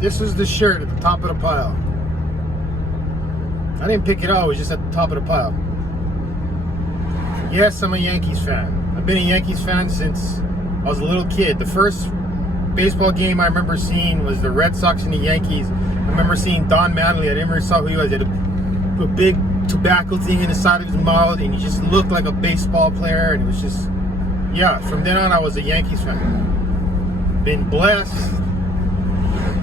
This is the shirt at the top of the pile. I didn't pick it out, it was just at the top of the pile. Yes, I'm a Yankees fan. I've been a Yankees fan since I was a little kid. The first baseball game I remember seeing was the Red Sox and the Yankees. I remember seeing Don Mattingly. I never saw who he was. He had a big tobacco thing in the side of his mouth, and he just looked like a baseball player. And it was just, yeah, from then on I was a Yankees fan. Been blessed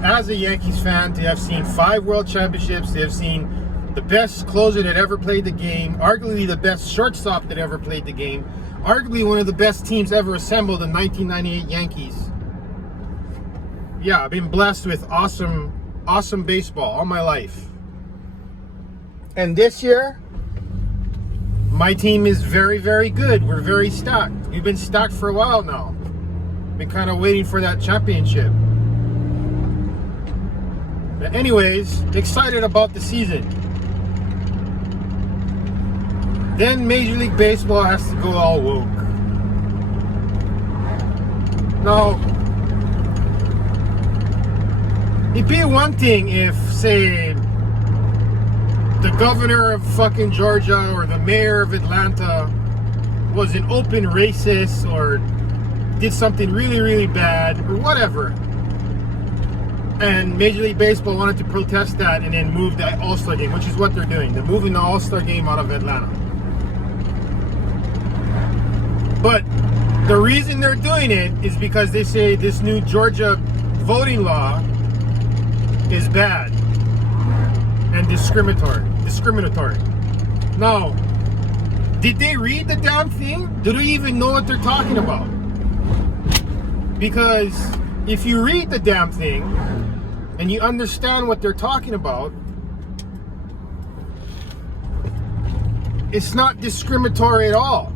as a Yankees fan to have seen 5 world championships, to have seen the best closer that ever played the game, arguably the best shortstop that ever played the game, arguably one of the best teams ever assembled, the 1998 Yankees. Yeah, I've been blessed with awesome baseball all my life. And this year, my team is very, very good. We're very stacked. We've been stacked for a while now. Been kind of waiting for that championship. But anyways, excited about the season. Then Major League Baseball has to go all woke. Now, it'd be one thing if, say, the governor of fucking Georgia or the mayor of Atlanta was an open racist or did something really, really bad or whatever, and Major League Baseball wanted to protest that and then move the All-Star game, which is what they're doing. They're moving the All-Star game out of Atlanta. But the reason they're doing it is because they say this new Georgia voting law is bad and discriminatory. Now, did they read the damn thing? Do they even know what they're talking about? Because if you read the damn thing and you understand what they're talking about, it's not discriminatory at all.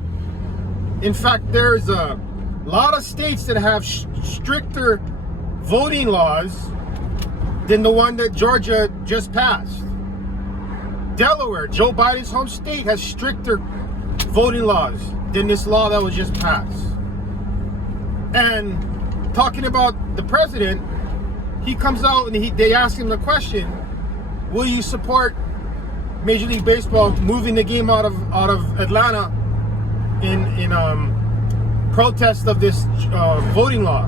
In fact, there's a lot of states that have stricter voting laws than the one that Georgia just passed. Delaware, Joe Biden's home state, has stricter voting laws than this law that was just passed. And talking about the president, he comes out and they ask him the question, will you support Major League Baseball moving the game out of Atlanta in protest of this voting law?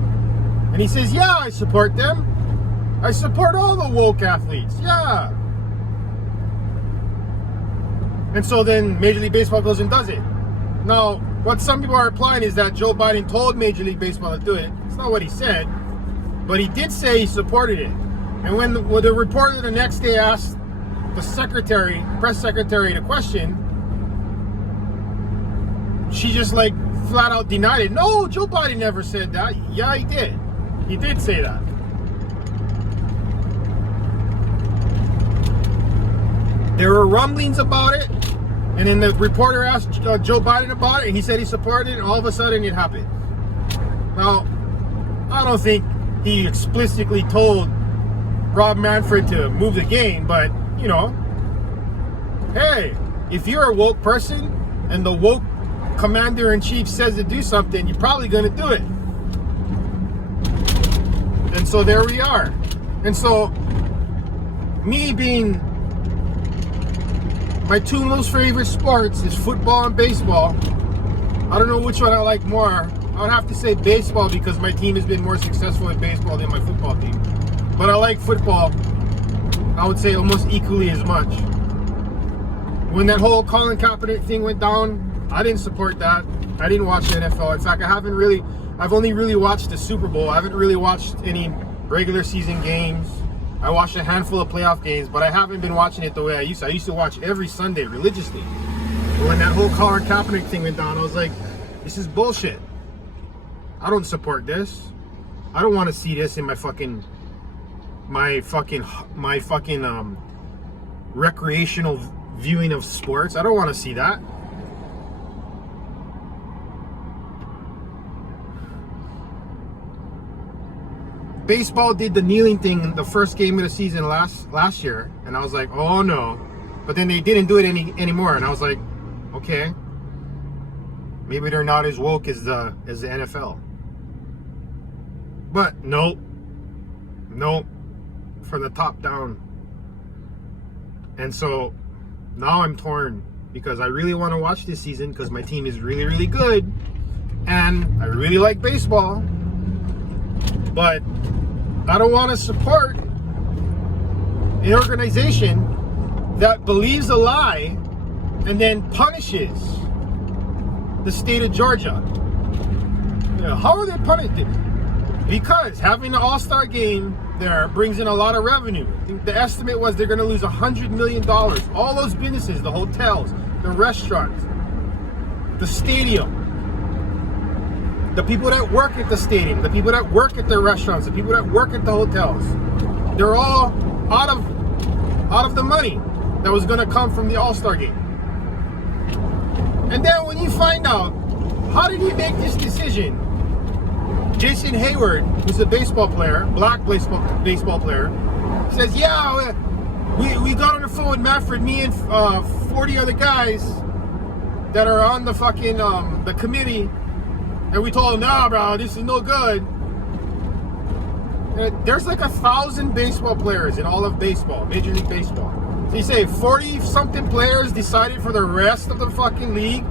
And he says, yeah, I support them. I support all the woke athletes. Yeah. And so then Major League Baseball goes and does it. Now, what some people are implying is that Joe Biden told Major League Baseball to do it. It's not what he said, but he did say he supported it. And when the reporter the next day asked the press secretary, the question, she just like flat out denied it. No, Joe Biden never said that. Yeah, he did. He did say that. There were rumblings about it, and then the reporter asked Joe Biden about it, and he said he supported it, and all of a sudden it happened. Now, I don't think he explicitly told Rob Manfred to move the game, but, you know, hey, if you're a woke person and the woke commander-in-chief says to do something, you're probably going to do it. And so there we are. And so, me being my 2 most favorite sports is football and baseball. I don't know which one I like more. I would have to say baseball because my team has been more successful in baseball than my football team. But I like football, I would say almost equally as much. When that whole Colin Kaepernick thing went down, I didn't support that. I didn't watch the NFL. In fact, I've only really watched the Super Bowl. I haven't really watched any regular season games. I watched a handful of playoff games, but I haven't been watching it the way I used to. I used to watch every Sunday religiously. But when that whole Colin Kaepernick thing went down, I was like, this is bullshit. I don't support this. I don't want to see this in my fucking recreational viewing of sports. I don't want to see that. Baseball did the kneeling thing in the first game of the season last year, and I was like, oh no. But then they didn't do it anymore, and I was like, okay, maybe they're not as woke as the NFL. But nope. from the top down. And so now I'm torn because I really want to watch this season because my team is really, really good. And I really like baseball. But I don't want to support an organization that believes a lie and then punishes the state of Georgia. How are they punished? Because having the All-Star game there brings in a lot of revenue. I think the estimate was they're going to lose $100 million. All those businesses, the hotels, the restaurants, the stadium, the people that work at the stadium, the people that work at the restaurants, the people that work at the hotels, they're all out of the money that was going to come from the All-Star game. And then when you find out, how did he make this decision? Jason Hayward, who's a baseball player, black baseball player, says, yeah, we got on the phone with Manfred, me and 40 other guys that are on the fucking the committee, and we told him, nah, bro, this is no good. There's like 1,000 baseball players in all of baseball, Major League Baseball. So you say 40-something players decided for the rest of the fucking league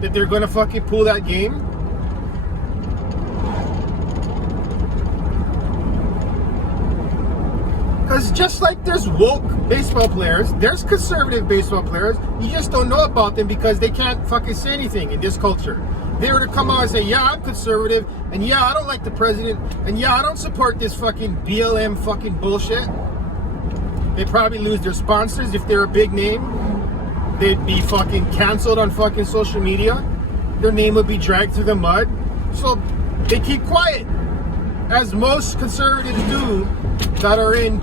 that they're gonna fucking pull that game? Because just like there's woke baseball players, there's conservative baseball players. You just don't know about them because they can't fucking say anything in this culture. They were to come out and say, yeah, I'm conservative, and yeah, I don't like the president, and yeah, I don't support this fucking BLM fucking bullshit. They'd probably lose their sponsors if they're a big name. They'd be fucking canceled on fucking social media. Their name would be dragged through the mud. So they keep quiet, as most conservatives do that are in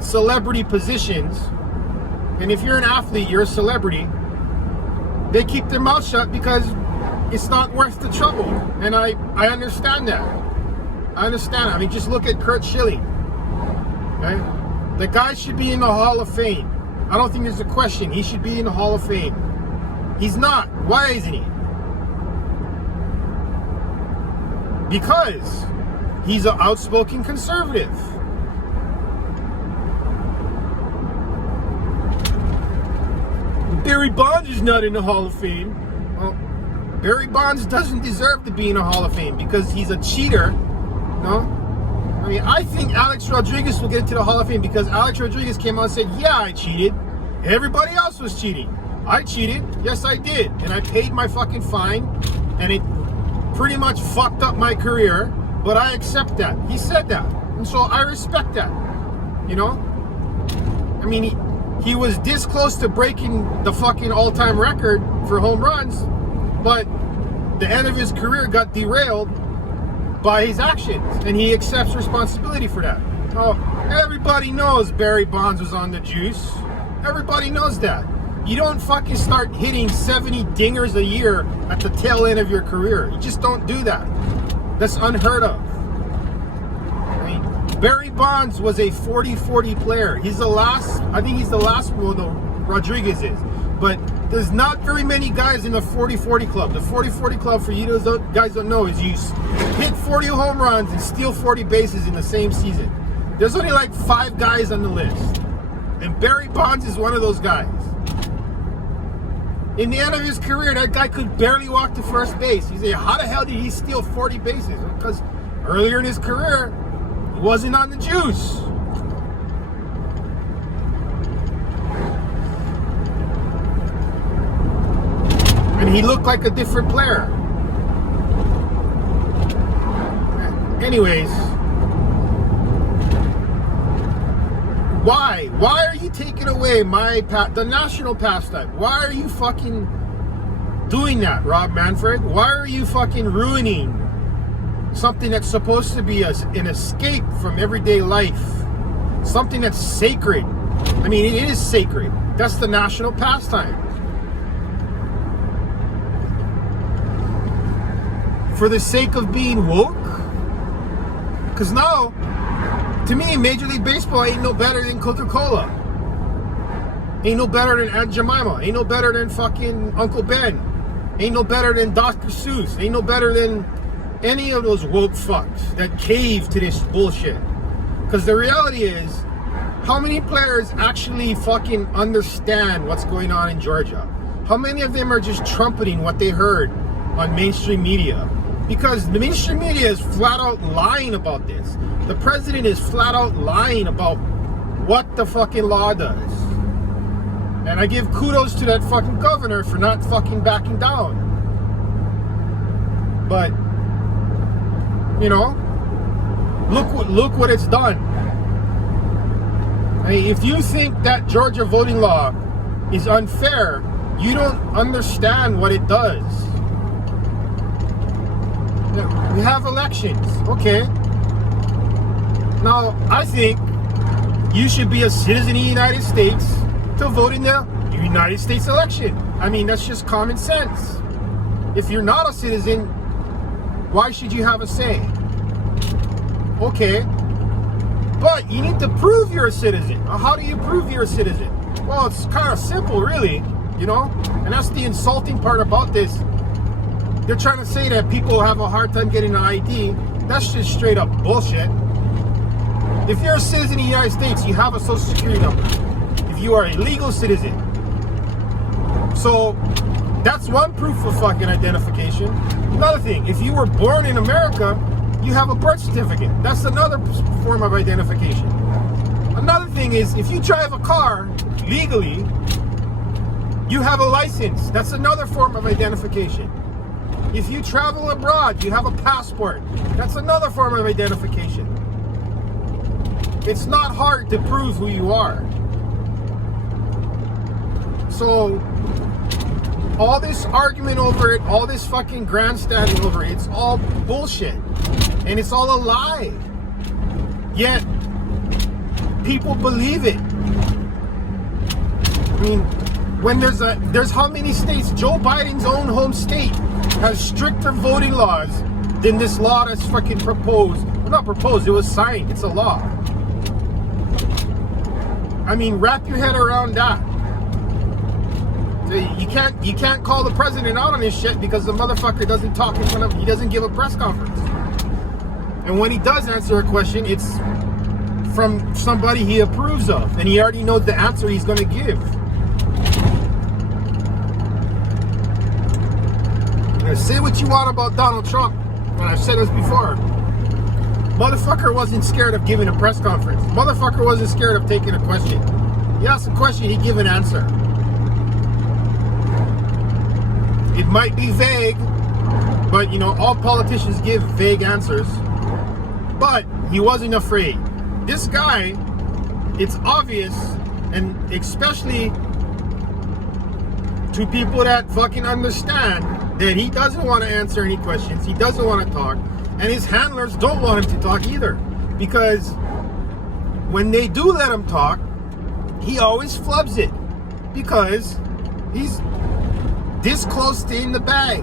celebrity positions. And if you're an athlete, you're a celebrity. They keep their mouth shut because it's not worth the trouble. And I understand that. I understand. I mean, just look at Kurt Schilling. Okay? The guy should be in the Hall of Fame. I don't think there's a question. He should be in the Hall of Fame. He's not. Why isn't he? Because he's an outspoken conservative. Barry Bonds is not in the Hall of Fame. Well, Barry Bonds doesn't deserve to be in the Hall of Fame because he's a cheater. No? I mean, I think Alex Rodriguez will get into the Hall of Fame because Alex Rodriguez came out and said, yeah, I cheated. Everybody else was cheating. I cheated. Yes, I did. And I paid my fucking fine. And it pretty much fucked up my career. But I accept that. He said that. And so I respect that. You know? I mean, he was this close to breaking the fucking all-time record for home runs. But the end of his career got derailed by his actions, and he accepts responsibility for that. Oh, everybody knows Barry Bonds was on the juice. Everybody knows that. You don't fucking start hitting 70 dingers a year at the tail end of your career. You just don't do that. That's unheard of. I mean, Barry Bonds was a 40-40 player. He's the last, I think he's the last one, though, Rodriguez is. But there's not very many guys in the 40-40 club. The 40-40 club, for you guys don't know, is you hit 40 home runs and steal 40 bases in the same season. There's only like 5 guys on the list. And Barry Bonds is one of those guys. In the end of his career, that guy could barely walk to first base. You say, how the hell did he steal 40 bases? Because earlier in his career, he wasn't on the juice. And he looked like a different player. Anyways, why? Why are you taking away the national pastime? Why are you fucking doing that, Rob Manfred? Why are you fucking ruining something that's supposed to be an escape from everyday life? Something that's sacred. I mean, it is sacred. That's the national pastime. For the sake of being woke? Because now, to me, Major League Baseball ain't no better than Coca-Cola. Ain't no better than Aunt Jemima. Ain't no better than fucking Uncle Ben. Ain't no better than Dr. Seuss. Ain't no better than any of those woke fucks that cave to this bullshit. Because the reality is, How many players actually fucking understand what's going on in Georgia? How many of them are just trumpeting what they heard on mainstream media? Because the mainstream media is flat out lying about this. The president is flat out lying about what the fucking law does. And I give kudos to that fucking governor for not fucking backing down. But, you know, look what it's done. I mean, if you think that Georgia voting law is unfair, you don't understand what it does. We have elections, okay? Now, I think you should be a citizen of the United States to vote in the United States election. I mean, that's just common sense. If you're not a citizen, why should you have a say? Okay, but you need to prove you're a citizen. How do you prove you're a citizen? Well, it's kind of simple, really, you know? And that's the insulting part about this. They're trying to say that people have a hard time getting an ID. That's just straight up bullshit. If you're a citizen of the United States, you have a social security number. If you are a legal citizen. So that's one proof of fucking identification. Another thing, if you were born in America, you have a birth certificate. That's another form of identification. Another thing is, if you drive a car legally, you have a license. That's another form of identification. If you travel abroad, you have a passport. That's another form of identification. It's not hard to prove who you are. So, all this argument over it, all this fucking grandstanding over it, it's all bullshit. And it's all a lie. Yet, people believe it. I mean, when there's how many states? Joe Biden's own home state has stricter voting laws than this law that's fucking proposed. Well, not proposed, it was signed. It's a law. I mean, wrap your head around that. You can't call the president out on this shit because the motherfucker doesn't talk in front of him. He doesn't give a press conference. And when he does answer a question, it's from somebody he approves of, and he already knows the answer he's going to give. Now, say what you want about Donald Trump, and I've said this before. Motherfucker wasn't scared of giving a press conference. Motherfucker wasn't scared of taking a question. He asked a question, he'd give an answer. It might be vague, but you know, all politicians give vague answers. But he wasn't afraid. This guy, it's obvious, and especially to people that fucking understand that he doesn't want to answer any questions, he doesn't want to talk, and his handlers don't want him to talk either. Because when they do let him talk, he always flubs it. Because he's this close to in the bag.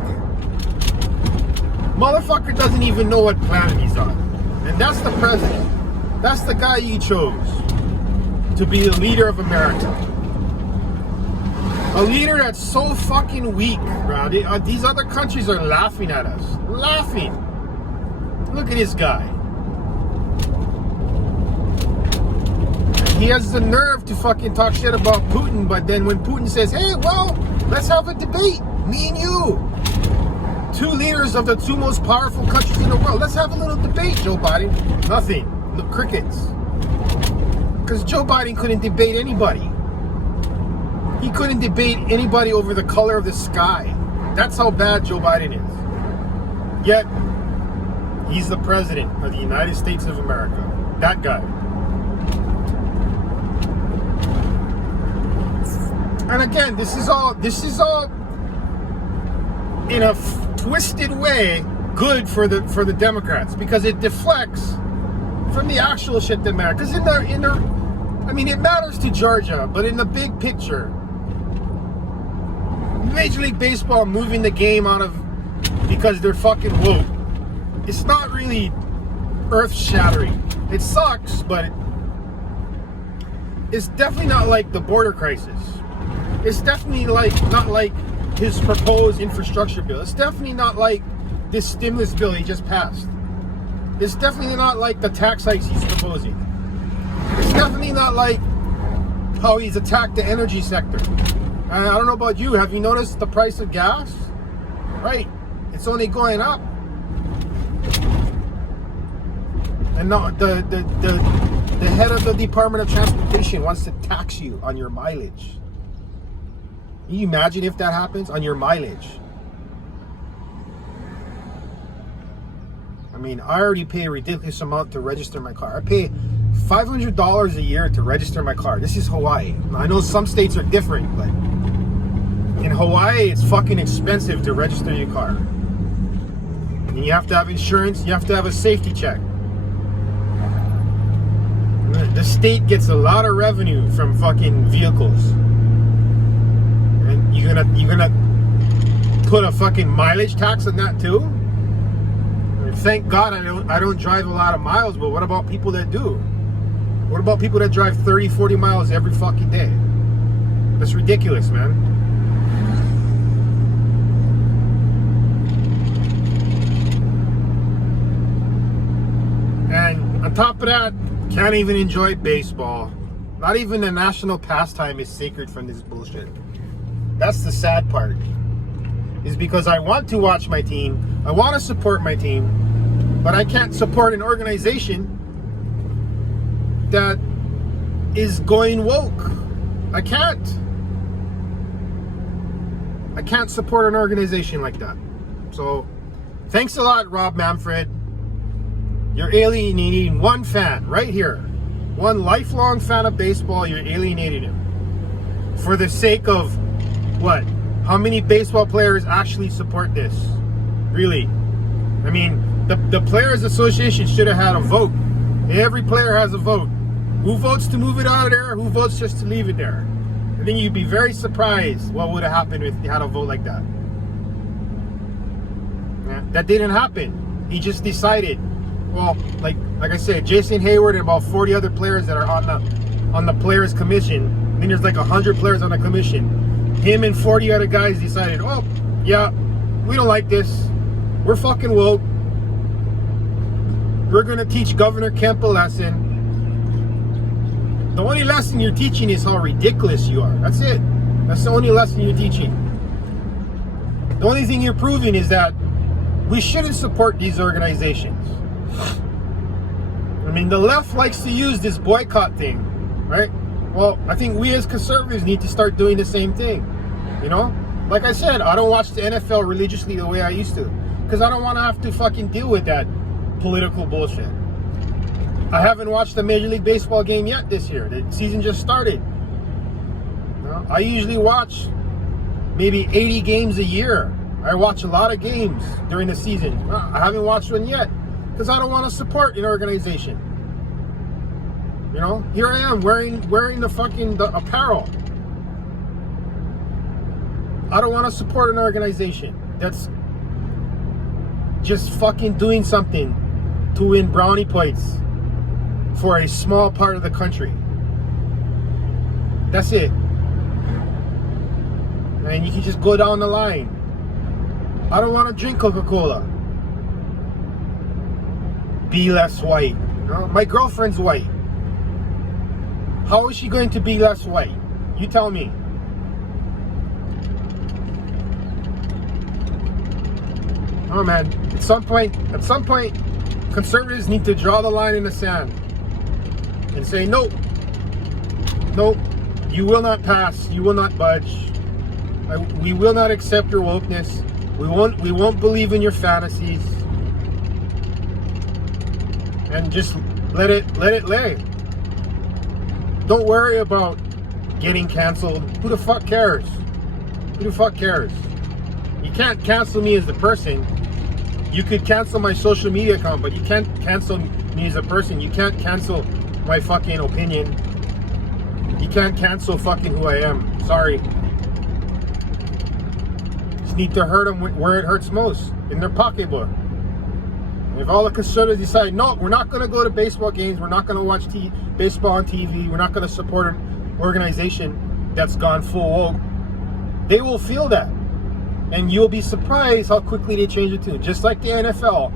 Motherfucker doesn't even know what planet he's on. And that's the president. That's the guy you chose to be the leader of America. A leader that's so fucking weak, bro. These other countries are laughing at us. Laughing. Look at this guy. He has the nerve to fucking talk shit about Putin, but then when Putin says, hey, well, let's have a debate, me and you. Two leaders of the two most powerful countries in the world. Let's have a little debate, Joe Biden. Nothing. The crickets. Because Joe Biden couldn't debate anybody. He couldn't debate anybody over the color of the sky. That's how bad Joe Biden is. Yet, he's the president of the United States of America. That guy. And again, this is all in a twisted way good for the Democrats, because it deflects from the actual shit that matters. Because I mean, it matters to Georgia, but in the big picture, Major League Baseball moving the game out of because they're fucking woke, it's not really earth-shattering. It sucks, but it's definitely not like the border crisis. It's definitely not like his proposed infrastructure bill. It's definitely not like this stimulus bill he just passed. It's definitely not like the tax hikes he's proposing. It's definitely not like how he's attacked the energy sector. And I don't know about you, have you noticed the price of gas? Right, it's only going up. And no, the head of the Department of Transportation wants to tax you on your mileage. Can you imagine if that happens on your mileage? I mean, I already pay a ridiculous amount to register my car. I pay $500 a year to register my car. This is Hawaii. I know some states are different, but in Hawaii, it's fucking expensive to register your car. And you have to have insurance. You have to have a safety check. The state gets a lot of revenue from fucking vehicles. And you're gonna put a fucking mileage tax on that too? Thank God I don't drive a lot of miles, but what about people that do? What about people that drive 30, 40 miles every fucking day? That's ridiculous, man. And on top of that, can't even enjoy baseball. Not even the national pastime is sacred from this bullshit. That's the sad part. Is because I want to watch my team, I want to support my team, but I can't support an organization that is going woke. I can't support an organization like that. So, thanks a lot, Rob Manfred. You're alienating one fan right here. One lifelong fan of baseball, you're alienating him. For the sake of what? How many baseball players actually support this? Really? I mean, the Players Association should have had a vote. Every player has a vote. Who votes to move it out of there? Who votes just to leave it there? And then you'd be very surprised what would have happened if you had a vote like that. Yeah, that didn't happen. He just decided. Well, like I said, Jason Hayward and about 40 other players that are on the Players Commission. And then there's like 100 players on the commission. Him and 40 other guys decided, oh, yeah, we don't like this. We're fucking woke. We're going to teach Governor Kemp a lesson. The only lesson you're teaching is how ridiculous you are. That's it. That's the only lesson you're teaching. The only thing you're proving is that we shouldn't support these organizations. I mean, the left likes to use this boycott thing, right? Well, I think we as conservatives need to start doing the same thing. You know? Like I said, I don't watch the NFL religiously the way I used to. Because I don't want to have to fucking deal with that political bullshit. I haven't watched a Major League Baseball game yet this year. The season just started. You know? I usually watch maybe 80 games a year. I watch a lot of games during the season. I haven't watched one yet. Because I don't want to support an organization. You know, here I am wearing the apparel. I don't want to support an organization that's just fucking doing something to win brownie points for a small part of the country. That's it. And you can just go down the line. I don't want to drink Coca-Cola. Be less white. You know? My girlfriend's white. How is she going to be less white? You tell me. Oh man, at some point, conservatives need to draw the line in the sand and say, nope, you will not pass, you will not budge. We will not accept your wokeness. We won't believe in your fantasies. And just let it lay. Don't worry about getting canceled. Who the fuck cares? Who the fuck cares? You can't cancel me as the person. You could cancel my social media account, but you can't cancel me as a person. You can't cancel my fucking opinion. You can't cancel fucking who I am. Sorry. Just need to hurt them where it hurts most, in their pocketbook. If all the conservatives decide, no, we're not going to go to baseball games, we're not going to watch baseball on TV, we're not going to support an organization that's gone full woke, they will feel that. And you'll be surprised how quickly they change the tune. Just like the NFL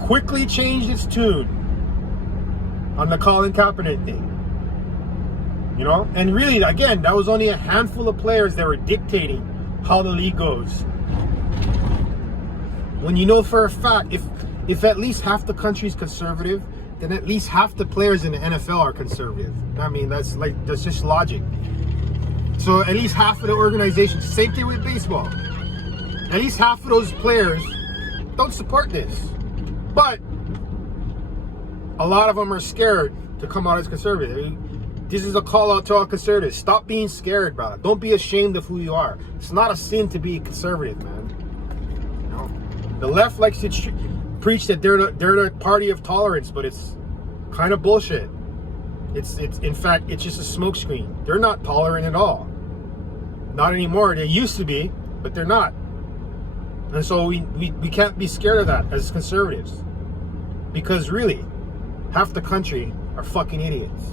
quickly changed its tune on the Colin Kaepernick thing. You know? And really, again, that was only a handful of players that were dictating how the league goes. When you know for a fact, if at least half the country's conservative, then at least half the players in the NFL are conservative. I mean, that's just logic. So at least half of the organizations, same thing with baseball. At least half of those players don't support this. But a lot of them are scared to come out as conservative. I mean, this is a call out to all conservatives. Stop being scared, bro. Don't be ashamed of who you are. It's not a sin to be conservative, man. You know? The left likes to preach that they're the party of tolerance, but it's kind of bullshit. It's in fact, it's just a smokescreen. They're not tolerant at all. Not anymore. They used to be, but they're not. And so we can't be scared of that as conservatives. Because really, half the country are fucking idiots.